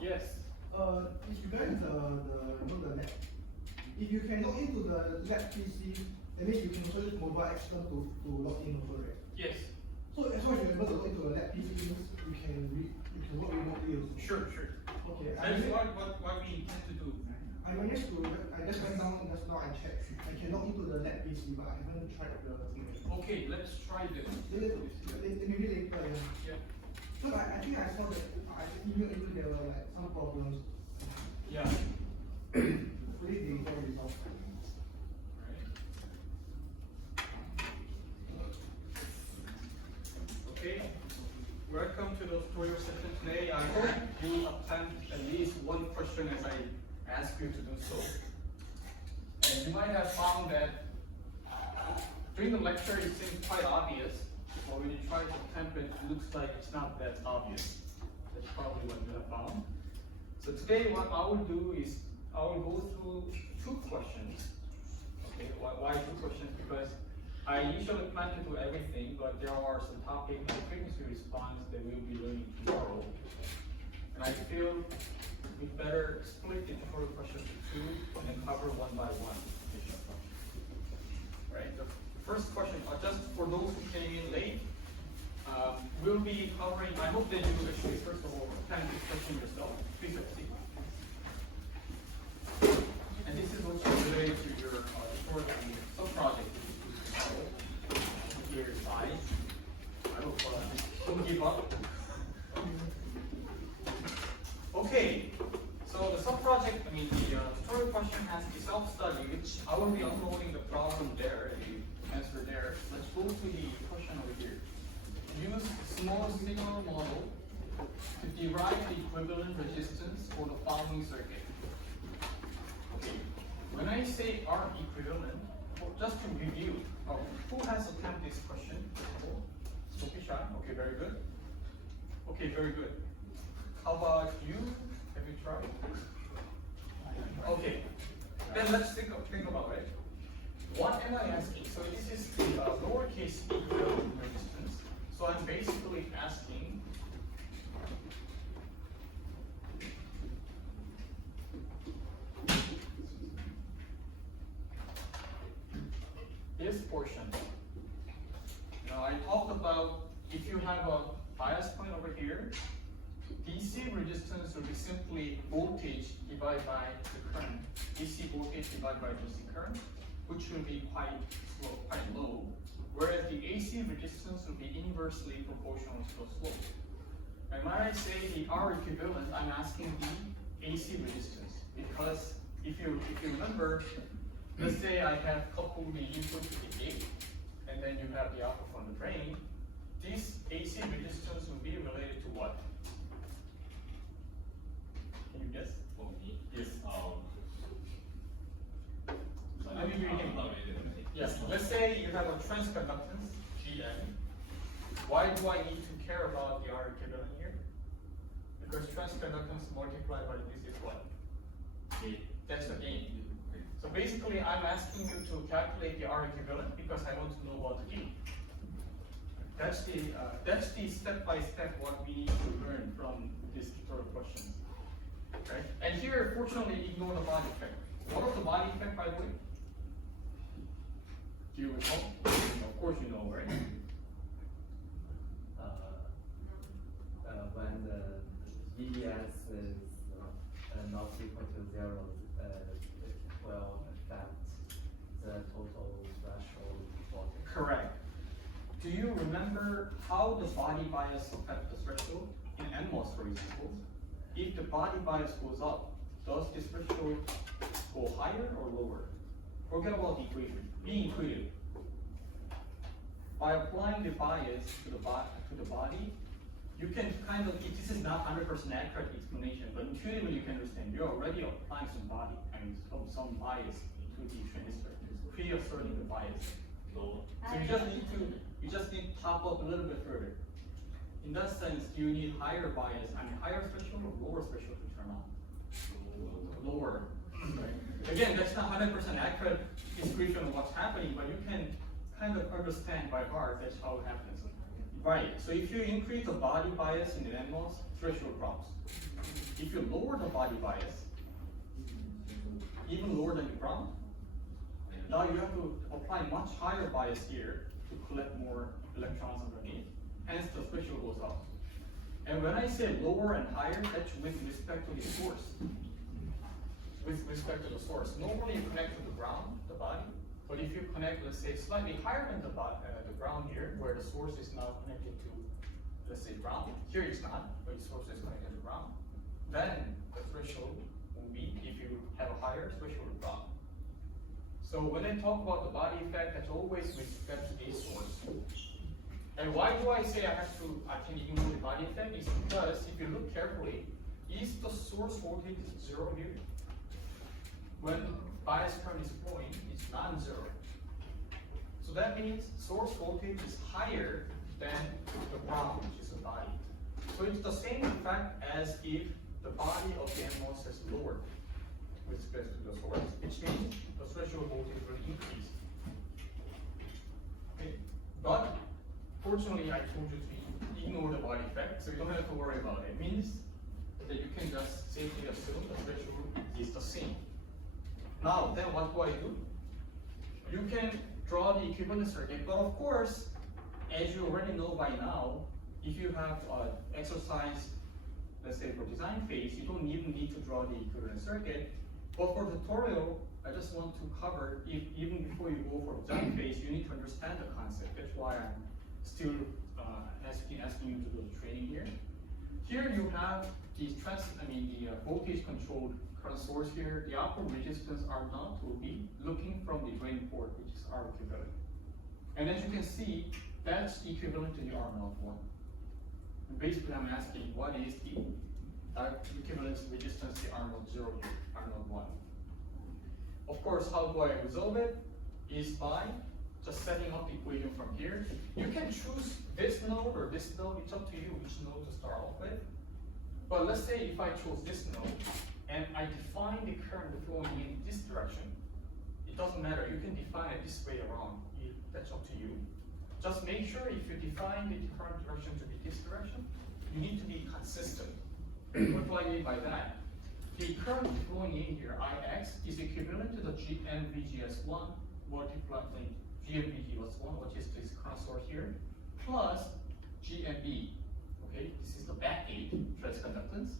Yes. It's regarding the lab. If you can log into the lab PC, that means you can also use mobile external to log in also, right? Yes. So as long as you're able to log into the lab PC, you can work remotely also. Sure. Okay. That's what we intend to do. I just went down just now and checked. I can log into the lab PC, but I haven't tried the thing. Okay, let's try this. Maybe later, yeah. So I think I saw that I emailed you there were like some problems. Yeah. Hopefully they will resolve. Okay. Welcome to the tutorial session today. I hope you attempt at least one question as I ask you to do so. And you might have found that during the lecture it seems quite obvious, but when you try to attempt it, it looks like it's not that obvious. That's probably what you have found. So today what I will do is I will go through two questions. Okay, why two questions? Because I usually plan to do everything, but there are some topic like frequency response that we'll be learning tomorrow. And I feel we better split the tutorial questions to two and then cover one by one. Right? The first question, just for those who came in late, we'll be covering, I hope that you actually, first of all, kind of this question yourself. Please have a seat. And this is also related to your tutorial sub-project. Here is I hope don't give up. Okay, so the sub-project, the tutorial question has the self-study, which I will be uploading the problem there and you answer there. Let's go to the question over here. Use small signal model to derive the equivalent resistance for the following circuit. Okay, when I say R equivalent, just to review, who has attempted this question before? Don't be shy. Okay, very good. Okay, very good. How about you? Have you tried? Okay. Then let's think about it. What am I asking? So this is the lowercase equivalent resistance. So I'm basically asking this portion. Now I talked about if you have a bias point over here, DC resistance will be simply voltage divided by the current. DC voltage divided by DC current, which will be quite low. Whereas the AC resistance will be inversely proportional to the slope. And when I say the R equivalent, I'm asking the AC resistance because if you remember, let's say I have coupled the input to the gate, and then you have the output from the drain. This AC resistance will be related to what? Can you guess? Yes. Yes. Let's say you have a transconductance Gn. Why do I need to care about the R equivalent here? Because transconductance multiplied by this is what? That's the gain. So basically, I'm asking you to calculate the R equivalent because I want to know about the gain. That's the step-by-step what we need to learn from this tutorial question. Right? And here, fortunately, ignore the body effect. What is the body effect, by the way? Do you recall? Of course you know, right? When the VDS is not equal to 0, will affect the total threshold voltage. Correct. Do you remember how the body bias affects the threshold? In NMOS, for example, if the body bias goes up, does this threshold go higher or lower? Forget about the equation. Be intuitive. By applying the bias to the body, you can kind of, this is not 100% accurate explanation, but intuitively you can understand. You're already applying some body, some bias to the transistor, pre-asserting the bias. So you just need to top up a little bit further. In that sense, you need higher bias, higher threshold or lower threshold to turn on? Lower. Right? Again, that's not 100% accurate description of what's happening, but you can kind of understand by heart that's how it happens. Right, so if you increase the body bias in the NMOS, threshold drops. If you lower the body bias, even lower than the ground, now you have to apply much higher bias here to collect more electrons underneath. Hence the threshold goes up. And when I say lower and higher, that's with respect to the source. With respect to the source. Normally you connect to the ground, the body, but if you connect, let's say, slightly higher than the ground here, where the source is now connected to, let's say, ground, here it's not, but the source is connected to ground, then the threshold will be, if you have a higher threshold drop. So when I talk about the body effect, that's always with respect to the source. And why do I say I can ignore the body effect? Is because if you look carefully, is the source voltage 0 here? When bias current is flowing, it's non-zero. So that means source voltage is higher than the ground, which is the body. So it's the same effect as if the body of the NMOS is lowered with respect to the source, which means the threshold voltage will increase. Okay. unfortunately, I told you to ignore the body effect, so you don't have to worry about it. It means that you can just safely assume the threshold is the same. Now, then what do? You can draw the equivalent circuit, but of course, as you already know by now, if you have exercise, let's say for design phase, you don't even need to draw the equivalent circuit. But for tutorial, I just want to cover, even before you go for design phase, you need to understand the concept. That's why I'm still asking you to do the training here. Here you have the voltage controlled current source here. The output resistance R0 will be looking from the drain port, which is R equivalent. And as you can see, that's equivalent to the R01. And basically, I'm asking what is the equivalent resistance to R00 here, R01. Of course, how do I resolve it? Is by just setting up the equation from here. You can choose this node or this node. It's up to you which node to start off with. But let's say if I chose this node and I define the current flowing in this direction, it doesn't matter. You can define it this way around. That's up to you. Just make sure if you define the current direction to be this direction, you need to be consistent. What do I mean by that? The current flowing in here, Ix, is equivalent to the GMVGS1 multiplied by GMVGS1, which is this current source here, plus GMB. Okay, this is the backgate transconductance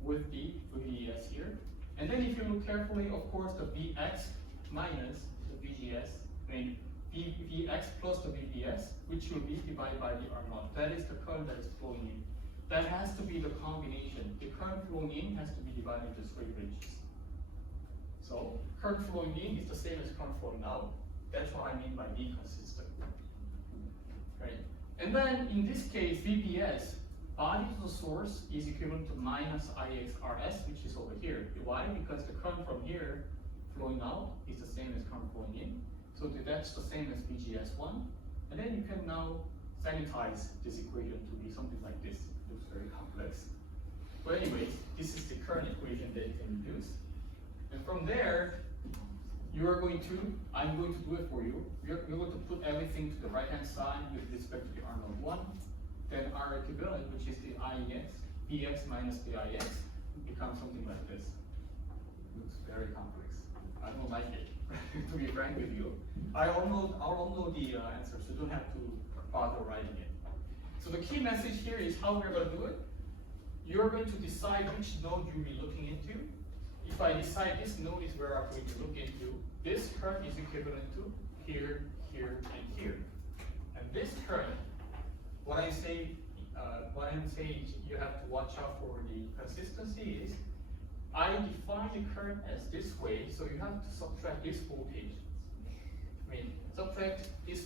with the VGS here. And then if you look carefully, of course, the Vx minus the VGS, Vx plus the VBS, which will be divided by the R0. That is the current that is flowing in. That has to be the combination. The current flowing in has to be divided into 3 branches. So current flowing in is the same as current flowing out. That's what I mean by being consistent. Right? And then in this case, VBS, body to the source, is equivalent to minus IXRS, which is over here. Why? Because the current from here flowing out is the same as current flowing in. So that's the same as VGS1. And then you can now sanitize this equation to be something like this. It looks very complex. But anyways, this is the current equation that you can use. And from there, I'm going to do it for you. You're going to put everything to the right-hand side with respect to the R01. Then R equivalent, which is the IX, Vx minus the Ix, becomes something like this. Looks very complex. I don't like it, to be frank with you. I'll upload the answer, so you don't have to bother writing it. So the key message here is how we're going to do it. You're going to decide which node you'll be looking into. If I decide this node is where I'm going to look into, this current is equivalent to here, here, and here. And this current, what I'm saying you have to watch out for the consistency is, I define the current as this way, so you have to subtract this voltage. Subtract this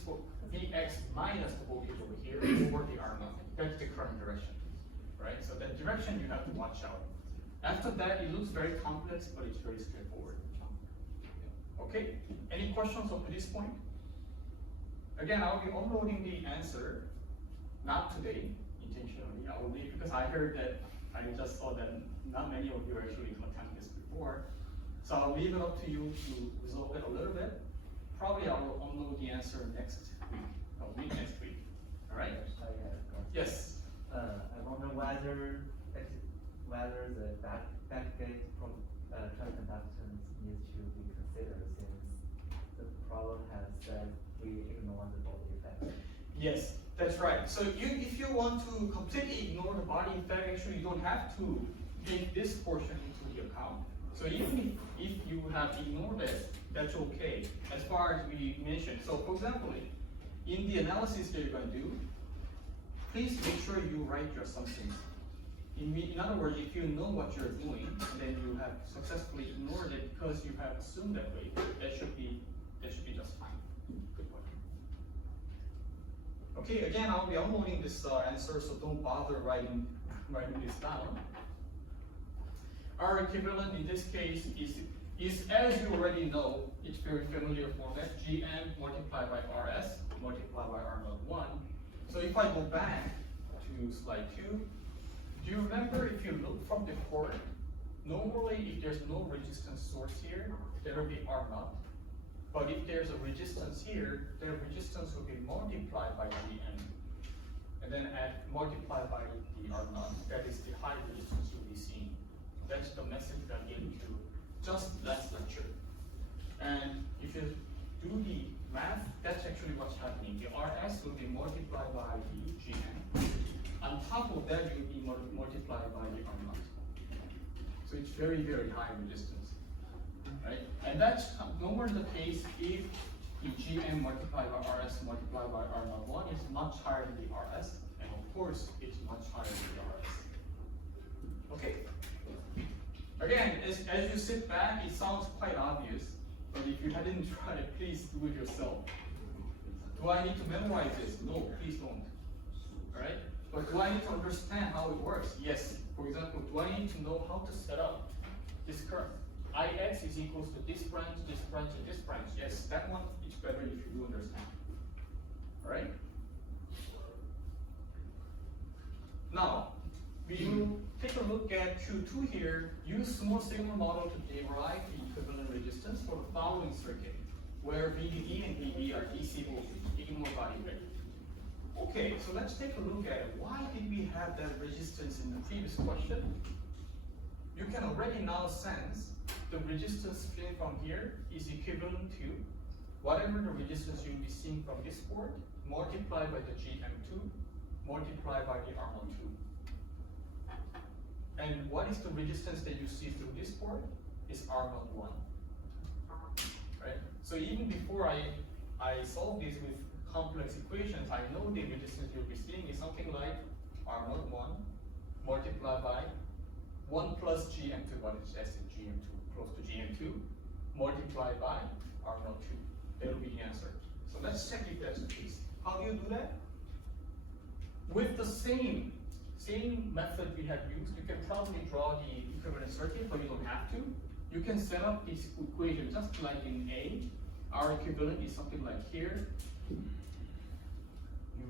Vx minus the voltage over here over the R0. That's the current direction, right? So that direction you have to watch out. After that, it looks very complex, but it's very straightforward. Okay, any questions up to this point? Again, I'll be uploading the answer, not today, intentionally. I will leave because I heard that, I just saw that not many of you actually attempted this before. So I'll leave it up to you to resolve it a little bit. Probably I will upload the answer next week, next week. All right? Yes. I wonder whether the backgate transconductance needs to be considered since the problem has said we ignore the body effect. Yes, that's right. So if you want to completely ignore the body effect, actually you don't have to take this portion into the account. So even if you have ignored it, that's okay, as far as we mentioned. So for example, in the analysis that you're going to do, please make sure you write your assumptions. In other words, if you know what you're doing, and then you have successfully ignored it because you have assumed that way, that should be just fine. Good point. Okay, again, I'll be uploading this answer, so don't bother writing this down. R equivalent in this case is as you already know, it's very familiar format, GM multiplied by RS multiplied by R01. So if I go back to slide 2, do you remember if you look from the port, normally if there's no resistance source here, there will be R0. But if there's a resistance here, the resistance will be multiplied by GM. and then multiply by the R naught. That is the high resistance you'll be seeing. That's the message that I gave you just last lecture. And if you do the math, that's actually what's happening. The RS will be multiplied by the GM. On top of that, you'll be multiplied by the R naught. So it's very, very high resistance, right? And that's no more the case if the GM multiplied by RS multiplied by R naught 1 is much higher than the RS, and of course, it's much higher than the RS. Okay. Again, as you sit back, it sounds quite obvious, but if you hadn't tried it, please do it yourself. Do I need to memorize this? No, please don't. All right? But do I need to understand how it works? Yes. For example, do I need to know how to set up this curve? Ix is equals to this branch, and this branch. Yes, that one is better if you do understand. All right? Now, we will take a look at Q2 here. Use small signal model to derive the equivalent resistance for the following circuit, where VDD and VB are DC voltage, ignore body weight. Okay, so let's take a look at it. Why did we have that resistance in the previous question? You can already now sense the resistance stream from here is equivalent to whatever the resistance you'll be seeing from this port multiplied by the GM2 multiplied by the R02. And what is the resistance that you see through this port? Is R01. Right? So even before I solve this with complex equations, I know the resistance you'll be seeing is something like R01 multiplied by 1 plus GM2, what is S in GM2, close to GM2, multiplied by R02. That will be the answer. So let's check if that's the case. How do you do that? With the same method we have used, you can probably draw the equivalent circuit, but you don't have to. You can set up this equation just like in A. Our equivalent is something like here. You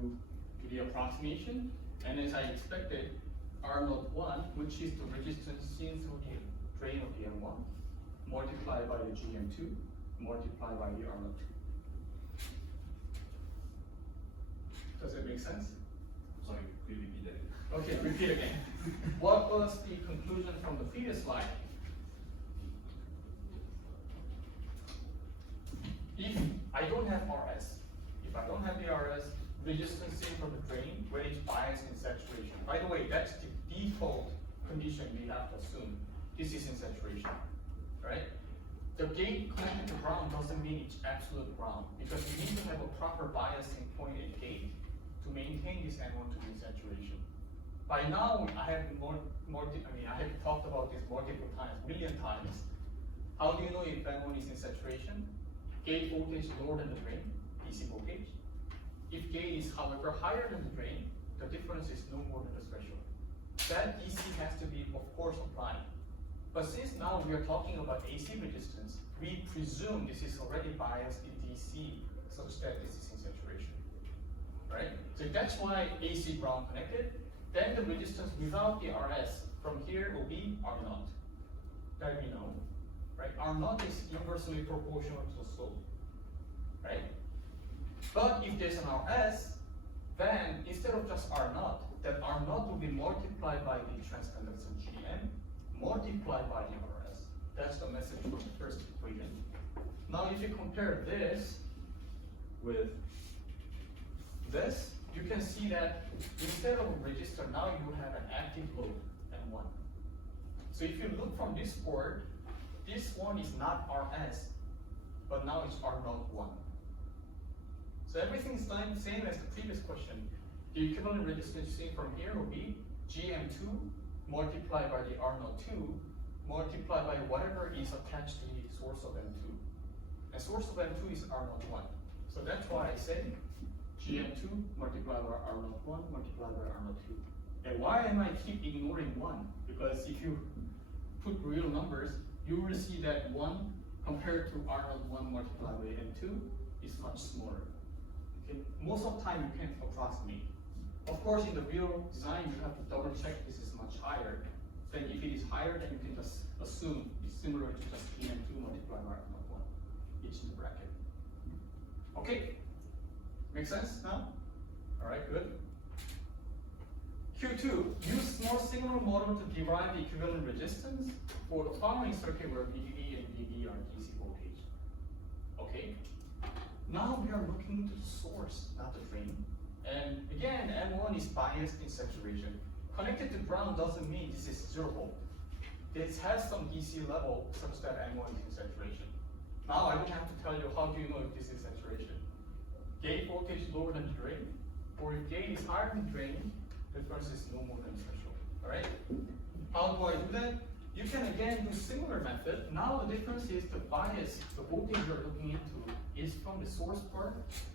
do the approximation, and as I expected, R01, which is the resistance seen through the drain of the M1, multiplied by the GM2, multiplied by the R02. Does it make sense? Sorry, could you repeat that? Okay, repeat again. What was the conclusion from the previous slide? If I don't have RS, if I don't have the RS, resistance seen from the drain, when it's biased in saturation. By the way, that's the default condition we have to assume. This is in saturation, right? The gate connected to ground doesn't mean it's absolute ground, because you need to have a proper biasing point at gate to maintain this M1 to be in saturation. By now, I have I have talked about this multiple times, million times. How do you know if M1 is in saturation? Gate voltage lower than the drain, DC voltage. If gate is, however, higher than the drain, the difference is no more than the threshold. That DC has to be, of course, applied. But since now we are talking about AC resistance, we presume this is already biased in DC such that this is in saturation, right? So that's why AC ground connected. Then the resistance without the RS from here will be R0. That we know, right? R0 is inversely proportional to the slope, right? But if there's an RS, then instead of just R0, that R0 will be multiplied by the transconductance GM, multiplied by the RS. That's the message from the first equation. Now if you compare this with this, you can see that instead of a resistor, now you have an active load, M1. So if you look from this port, this one is not RS, but now it's R01. So everything is done the same as the previous question. The equivalent resistance seen from here will be GM2 multiplied by the R02 multiplied by whatever is attached to the source of M2. And source of M2 is R01. So that's why I said GM2 multiplied by R01 multiplied by R02. And why am I keep ignoring 1? Because if you put real numbers, you will see that 1 compared to R01 multiplied by M2 is much smaller. Okay? Most of the time you can't approximate. Of course, in the real design, you have to double check this is much higher. Then if it is higher, then you can just assume it's similar to just GM2 multiplied by R01, each in the bracket. Okay? Make sense now? All right, good. Q2, use small signal model to derive the equivalent resistance for the following circuit where VDD and VB are DC voltage. Okay. Now we are looking into the source, not the drain. And again, M1 is biased in saturation. Connected to ground doesn't mean this is 0 volt. This has some DC level such that M1 is in saturation. Now I don't have to tell you how do you know if this is saturation. Gate voltage is lower than drain, or if gate is higher than drain, difference is no more than threshold. Alright? How do I do that? You can again do similar method. Now the difference is the bias, the voltage you're looking into is from the source part,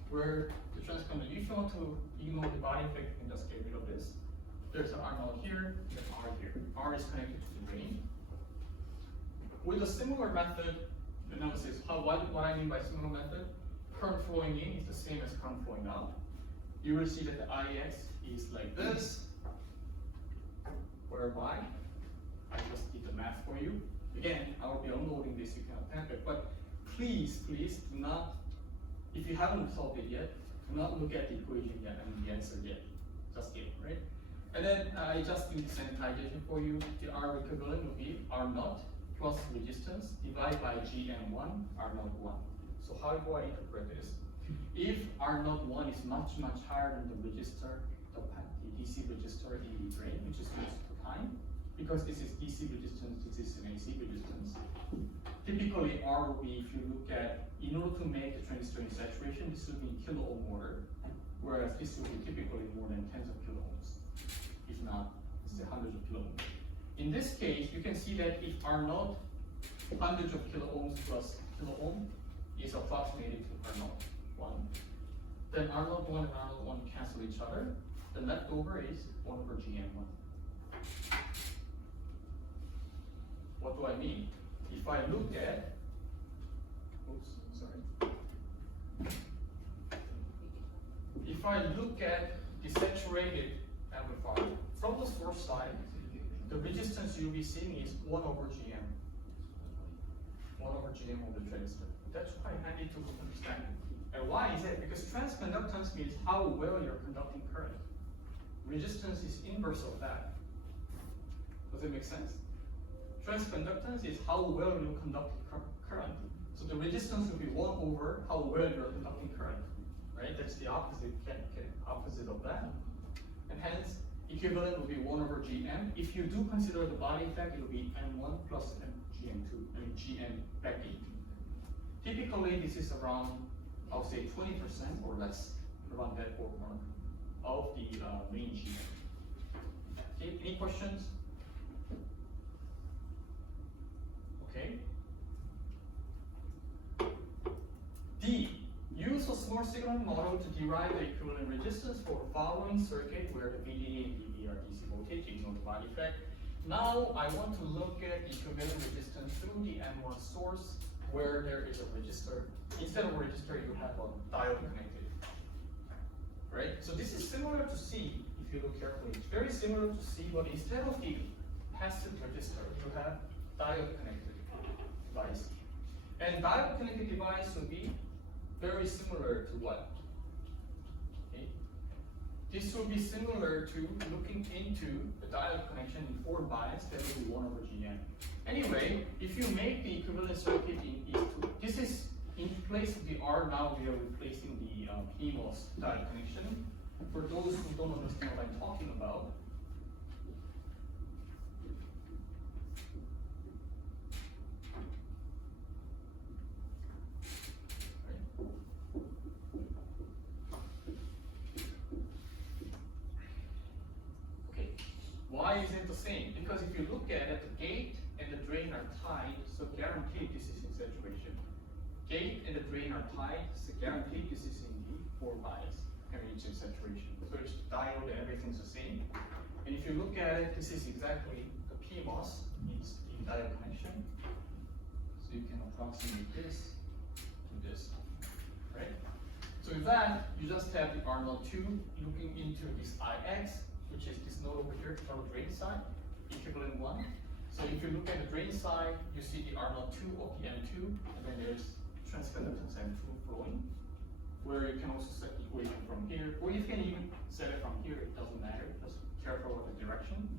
where the transconductor, if you want to ignore the body effect, you can just get rid of this. There's an R0 here, there's R here. R is connected to the drain. With a similar method analysis, what I mean by similar method, current flowing in is the same as current flowing out. You will see that the IX is like this, whereby I just did the math for you. Again, I will be unloading this, you can attempt it, but please do not, if you haven't solved it yet, do not look at the equation yet, the answer yet. Just get it, right? And then I just did the sanitization for you. The R equivalent will be R0 plus resistance divided by GM1, R01. So how do I interpret this? If R01 is much higher than the resistor, the DC resistor in the drain, which is most of the time, because this is DC resistance, this is an AC resistance. Typically, R will be, if you look at, in order to make the transistor in saturation, this will be in kilo ohm order, whereas this will be typically more than tens of kilo ohms, if not, it's the hundreds of kilo ohms. In this case, you can see that if R0 hundreds of kilo ohms plus kilo ohm is approximated to R0 1, then R0 1 and R0 1 cancel each other. The leftover is 1 over GM1. What do I mean? If I look at, oops, sorry. If I look at the saturated amplifier from the source side, the resistance you'll be seeing is 1 over GM. 1 over GM of the transistor. That's quite handy to understand. And why is it? Because transconductance means how well you're conducting current. Resistance is inverse of that. Does it make sense? Transconductance is how well you conduct current. So the resistance will be 1 over how well you're conducting current. Right? That's the opposite of that. And hence, equivalent will be 1 over GM. If you do consider the body effect, it will be M1 plus GM2, GM backgate. Typically, this is around, I'll say 20% or less, around that ballpark of the main GM. Okay, any questions? Okay. D. Use a small signal model to derive the equivalent resistance for the following circuit where the VDD and VB are DC voltage, ignore the body effect. Now I want to look at the equivalent resistance through the M1 source where there is a resistor. Instead of a resistor, you have a diode connected. Right? So this is similar to C, if you look carefully. It's very similar to C, but instead of the passive resistor, you have diode connected device. And diode connected device will be very similar to what? Okay. This will be similar to looking into the diode connection in forward bias, that will be 1 over GM. Anyway, if you make the equivalent circuit in these two, this is in place of the R, now we are replacing the PMOS diode connection. For those who don't understand what I'm talking about, why is it the same? Because if you look at it, the gate and the drain are tied, so guaranteed this is in saturation. Gate and the drain are tied, so guaranteed this is in the forward bias and it's in saturation. So it's diode and everything's the same. And if you look at it, this is exactly the PMOS, means the diode connection. So you can approximate this to this, right? So with that, you just have the R02 looking into this IX, which is this node over here, total drain side, equivalent 1. So if you look at the drain side, you see the R02 of the M2, and then there's transconductance M2 flowing, where you can also set the equation from here, or you can even set it from here, it doesn't matter, just careful of the direction.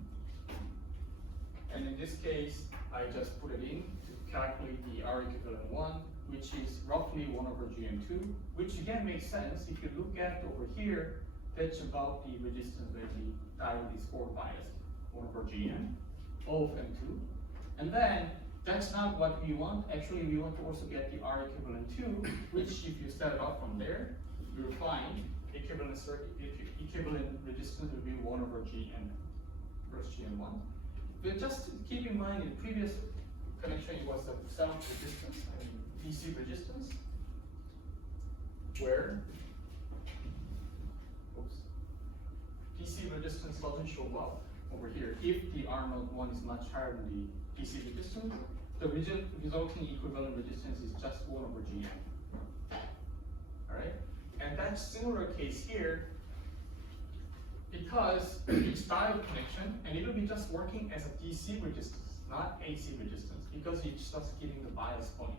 And in this case, I just put it in to calculate the R equivalent 1, which is roughly 1 over GM2, which again makes sense. If you look at over here, that's about the resistance where the diode is forward biased, 1 over GM of M2. And then that's not what we want. Actually, we want to also get the R equivalent 2, which if you set it up from there, you'll find equivalent circuit, equivalent resistance will be 1 over GM versus GM1. But just keep in mind, in the previous connection, it was the self-resistance, DC resistance, where DC resistance doesn't show up over here. If the R01 is much higher than the DC resistance, the resulting equivalent resistance is just 1 over GM. All right, and that's similar case here, because it's diode connection, and it will be just working as a DC resistance, not AC resistance, because it's just giving the bias point.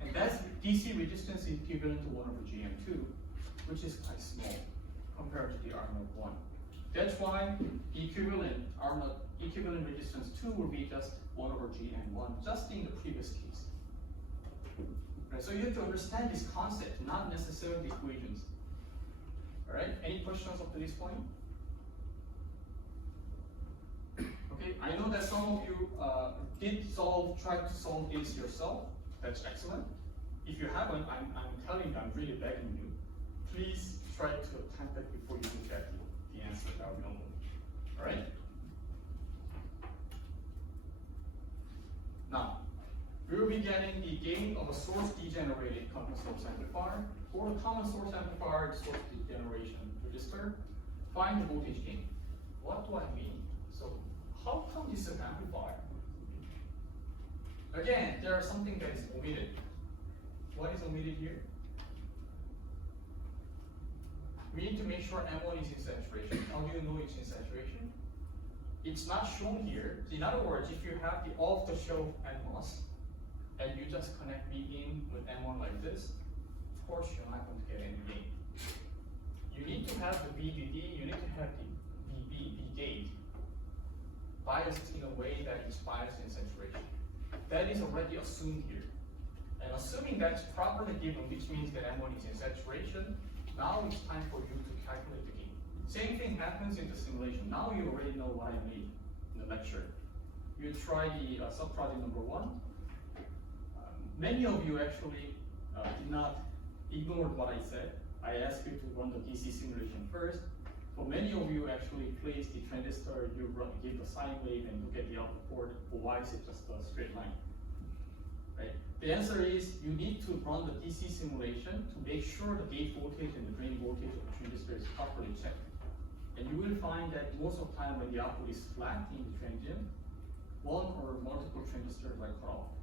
And that's DC resistance is equivalent to 1 over GM2, which is quite small compared to the R01. That's why the equivalent equivalent resistance 2 will be just 1 over GM1, just in the previous case. Right, so you have to understand this concept, not necessarily the equations. All right, any questions up to this point? Okay, I know that some of you try to solve this yourself. That's excellent. If you haven't, I'm telling you, I'm really begging you, please try to attempt it before you look at the answer that we know. All right? Now, we will be getting the gain of a source degenerated common source amplifier or a common source amplifier source degeneration resistor. Find the voltage gain. What do I mean? So, how come this is an amplifier? Again, there is something that is omitted. What is omitted here? We need to make sure M1 is in saturation. How do you know it's in saturation? It's not shown here. In other words, if you have the off-the-shelf NMOS and you just connect V in with M1 like this, of course you're not going to get any gain. You need to have the VDD, you need to have the VB, the gate, biased in a way that is biased in saturation. That is already assumed here. And assuming that's properly given, which means that M1 is in saturation, now it's time for you to calculate the gain. Same thing happens in the simulation. Now you already know what I mean in the lecture. You try the sub-project number 1. Many of you actually did not ignore what I said. I asked you to run the DC simulation first. For many of you actually place the transistor, you give the sine wave and look at the output port. For why is it just a straight line? Right? The answer is you need to run the DC simulation to make sure the gate voltage and the drain voltage of the transistor is properly checked. And you will find that most of the time when the output is flat in the transient, one or multiple transistors are cut off.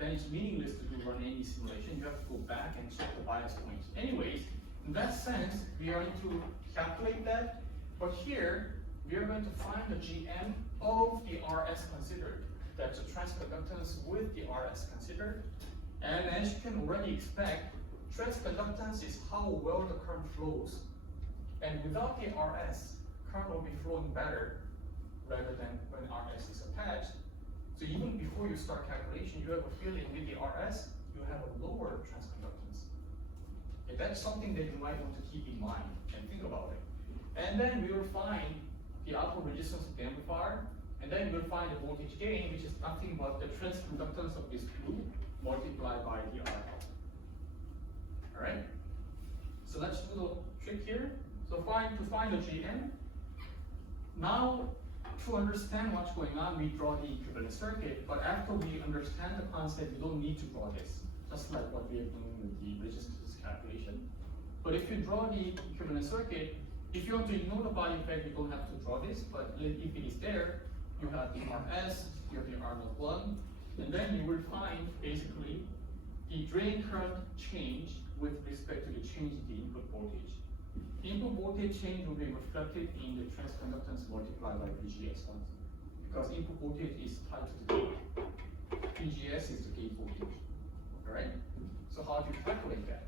Then it's meaningless to run any simulation. You have to go back and check the bias points. Anyways, in that sense, we are going to calculate that. But here, we are going to find the GM of the RS considered. That's the transconductance with the RS considered. And as you can already expect, transconductance is how well the current flows. And without the RS, current will be flowing better rather than when RS is attached. So even before you start calculation, you have a feeling with the RS, you have a lower transconductance. Okay, that's something that you might want to keep in mind and think about it. And then we will find the output resistance of the amplifier, and then we'll find the voltage gain, which is nothing but the transconductance of this loop multiplied by the R output. All right. So let's do the trick here. So to find the GM. Now, to understand what's going on, we draw the equivalent circuit. But after we understand the concept, we don't need to draw this, just like what we are doing with the resistance calculation. But if you draw the equivalent circuit, if you want to ignore the body effect, you don't have to draw this. But if it is there, you have the RS, you have the R01, and then you will find basically the drain current change with respect to the change in the input voltage. The input voltage change will be reflected in the transconductance multiplied by VGS1, because input voltage is tied to the gate. VGS is the gate voltage. All right. So how do you calculate that?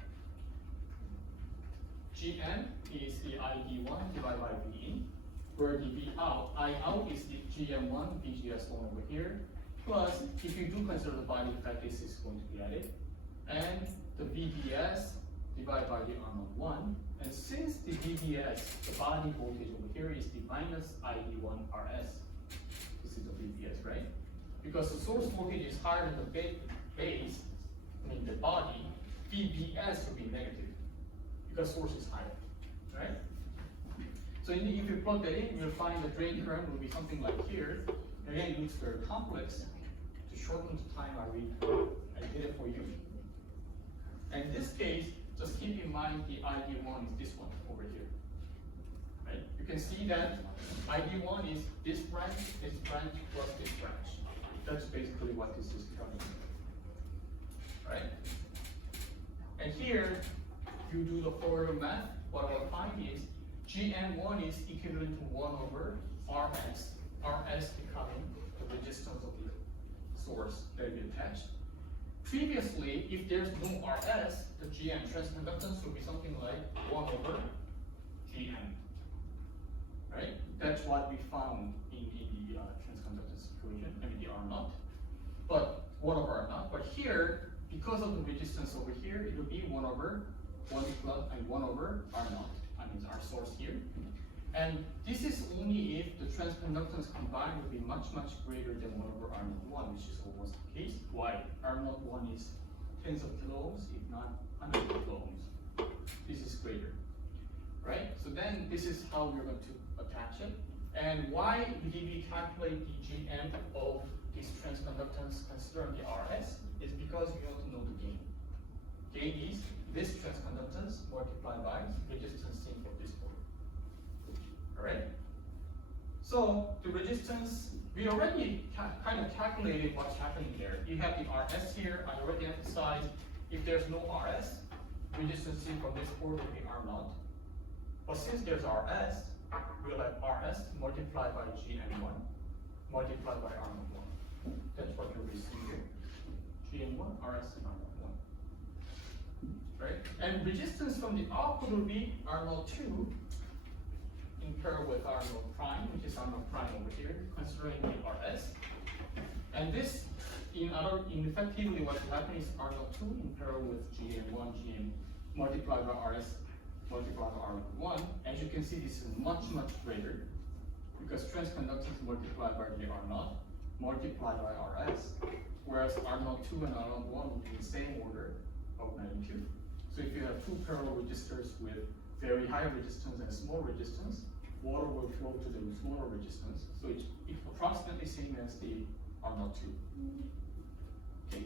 GN is the ID1 divided by V in. where the V out, I out is the GM1, VGS1 over here, plus if you do consider the body effect, this is going to be added, and the VDS divided by the R01, and since the VDS, the body voltage over here is the minus ID1 RS, this is the VDS, right? Because the source voltage is higher than the base, I mean the body, VBS will be negative, because source is higher, right? So if you plug that in, you'll find the drain current will be something like here. Again, it looks very complex. To shorten the time, I did it for you. And in this case, just keep in mind the ID1 is this one over here. Right? You can see that ID1 is this branch plus this branch. That's basically what this is telling you. Right? And here, you do the Fourier math, what I will find is GM1 is equivalent to 1 over RS. RS becoming the resistance of the source that we attached. Previously, if there's no RS, the GM transconductance would be something like 1 over GM. Right? That's what we found in the transconductance equation, I mean the R naught. But 1 over R naught. But here, because of the resistance over here, it will be 1 over 1 plus and 1 over R naught. I mean our source here. And this is only if the transconductance combined will be much, much greater than 1 over R naught 1, which is almost the case. Why? R naught 1 is tens of kilo ohms, if not hundreds of kilo ohms. This is greater, right? So then this is how we're going to attach it. And why did we calculate the GM of this transconductance considering the RS? Is because we want to know the gain. Gain is this transconductance multiplied by resistance seen for this port. Alright? So the resistance, we already kind of calculated what's happening there. You have the RS here, I already emphasized, if there's no RS, resistance seen from this port will be R naught. But since there's RS, we'll have RS multiplied by GM1 multiplied by R naught 1. That's what you'll be seeing here. GM1, RS, and R naught 1. Right? And resistance from the output will be R naught 2 in parallel with R naught prime, which is R naught prime over here, considering the RS. And this, effectively what will happen is R naught 2 in parallel with GM1, GM multiplied by RS multiplied by R naught 1. As you can see, this is much, much greater because transconductance multiplied by the R naught multiplied by RS, whereas R naught 2 and R naught 1 will be the same order of magnitude. So if you have two parallel resistors with very high resistance and small resistance, water will flow to the smaller resistance. So it's approximately same as the R naught 2. Okay.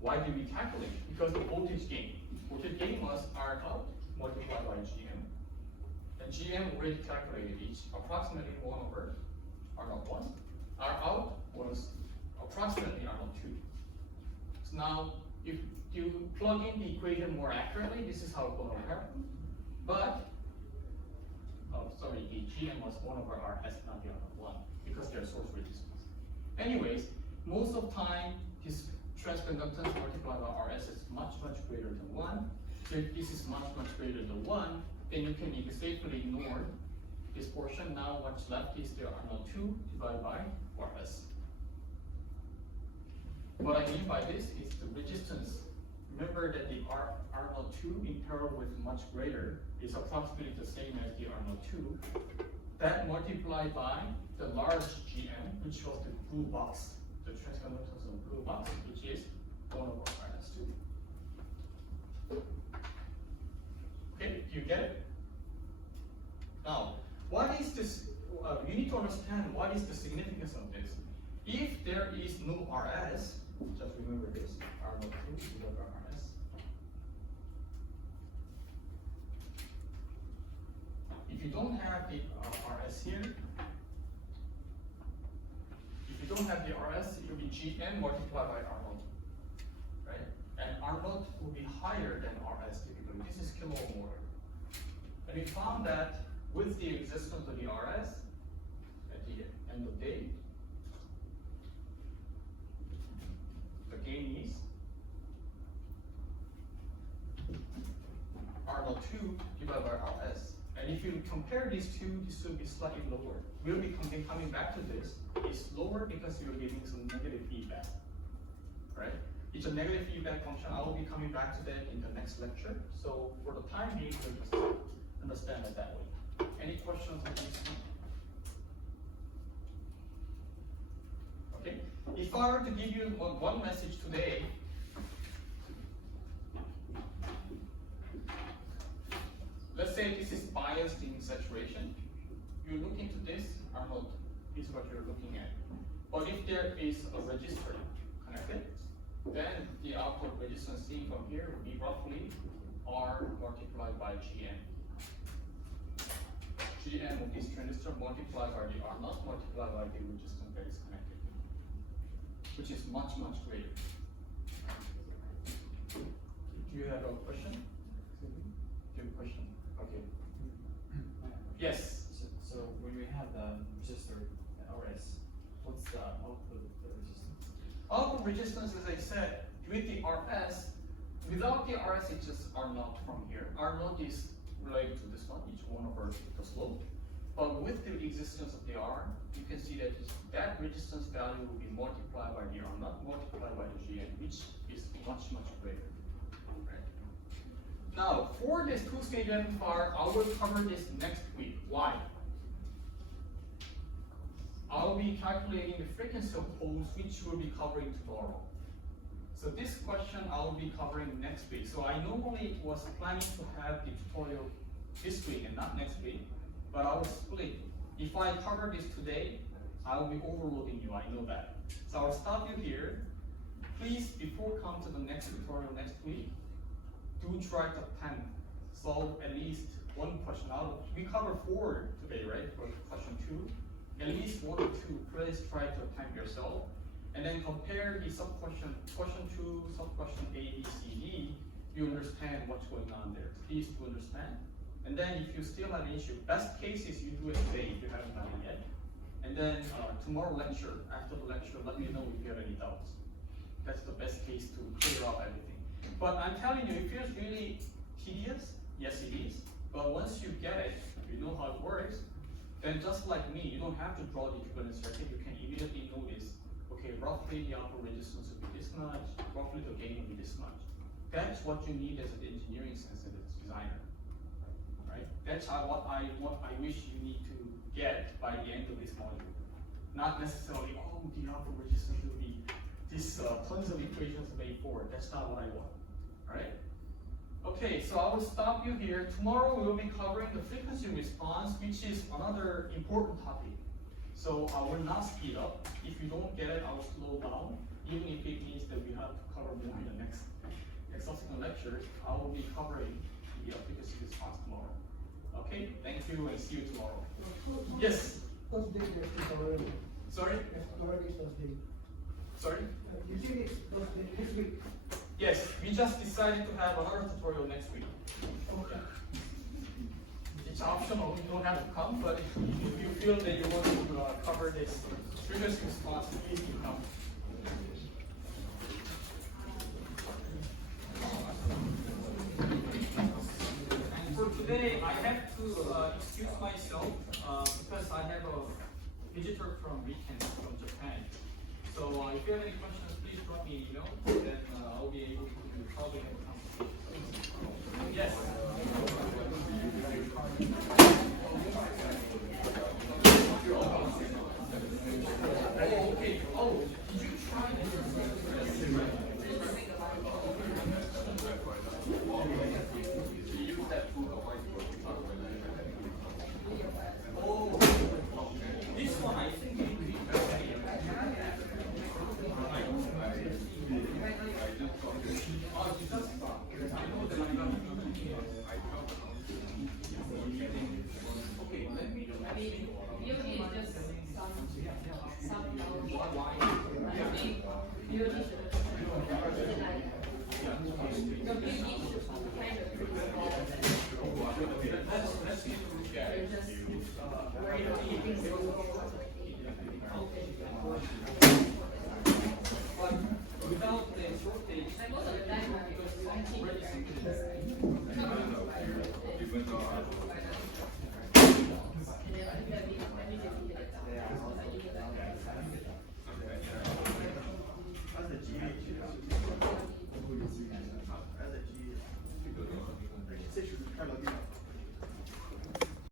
Why did we calculate? Because the voltage gain. Voltage gain was R out multiplied by GM. And GM already calculated each approximately 1 over R naught 1. R out was approximately R naught 2. So now, if you plug in the equation more accurately, this is how it's going to happen. But, the GM was 1 over RS, not the R naught 1, because there's source resistance. Anyways, most of the time, this transconductance multiplied by RS is much, much greater than 1. So if this is much, much greater than 1, then you can safely ignore this portion. Now what's left is the R naught 2 divided by RS. What I mean by this is the resistance. Remember that the R naught 2 in parallel with much greater is approximately the same as the R naught 2. That multiplied by the large GM, which was the blue box, the transconductance of the blue box, which is 1 over RS2. Okay, do you get it? Now, what is this? You need to understand what is the significance of this. If there is no RS, just remember this, R naught 2 divided by RS. If you don't have the RS here, if you don't have the RS, it will be GM multiplied by R naught, right? And R naught will be higher than RS typically. This is kilo ohm order. And we found that with the existence of the RS, at the end of the day, the gain is R naught 2 divided by RS. And if you compare these two, this will be slightly lower. We'll be coming back to this. It's lower because you're giving some negative feedback, right? It's a negative feedback function. I will be coming back to that in the next lecture. So for the time being, we'll just understand it that way. Any questions on this one? Okay. If I were to give you one message today, let's say this is biased in saturation. You look into this, Arnold, is what you're looking at. But if there is a resistor connected, then the output resistance seen from here would be roughly R multiplied by Gm. Gm of this transistor multiplied by the R naught multiplied by the resistance that is connected, which is much, much greater. Do you have a question? Do you have a question? Okay. Yes. So when we have the resistor RS, what's the output of the resistance? Output resistance, as I said, with the RS, without the RS, it's just R naught from here. R naught is related to this one, each one over the slope. But with the existence of the R, you can see that that resistance value will be multiplied by the R naught multiplied by the Gn, which is much, much greater. Right? Now, for this two-stage amplifier, I will cover this next week. Why? I'll be calculating the frequency of poles, which we'll be covering tomorrow. So this question I will be covering next week. So I normally was planning to have the tutorial this week and not next week, but I will split. If I cover this today, I will be overloading you, I know that. So I'll stop you here. Please, before come to the next tutorial next week, do try to attempt solve at least one question out of, we cover 4 today, right, for question 2. At least 1 or 2, please try to attempt yourself. And then compare the sub-question, question 2, sub-question A, B, C, D, you understand what's going on there. Please do understand. And then if you still have an issue, best case is you do it today if you haven't done it yet. And then tomorrow lecture, after the lecture, let me know if you have any doubts. That's the best case to clear up everything. But I'm telling you, it feels really tedious. Yes, it is. But once you get it, you know how it works, then just like me, you don't have to draw the equivalent circuit. You can immediately notice, okay, roughly the output resistance will be this much, roughly the gain will be this much. That's what you need as an engineering sensitive designer, right? That's what I wish you need to get by the end of this module. Not necessarily, oh, the output resistance will be this tons of equations made for it. That's not what I want, all right? Okay, so I will stop you here. Tomorrow we will be covering the frequency response, which is another important topic. So I will not speed up. If you don't get it, I will slow down. Even if it means that we have to cover more in the next subsequent lectures, I will be covering the frequency response tomorrow. Okay, thank you and see you tomorrow. Yes? Thursday, already. Sorry? Already Thursday. Sorry? You see it's Thursday this week. Yes, we just decided to have another tutorial next week. Okay. It's optional, you don't have to come, but if you feel that you want to cover this frequency response, please do come. And for today, I have to excuse myself because I have a visitor from weekend from Japan. So if you have any questions, please drop me an email, then I'll be able to probably have a conversation. Yes? Oh, okay. Oh, did you try Oh, this one I think you need to okay, let me without the shortage, because try login.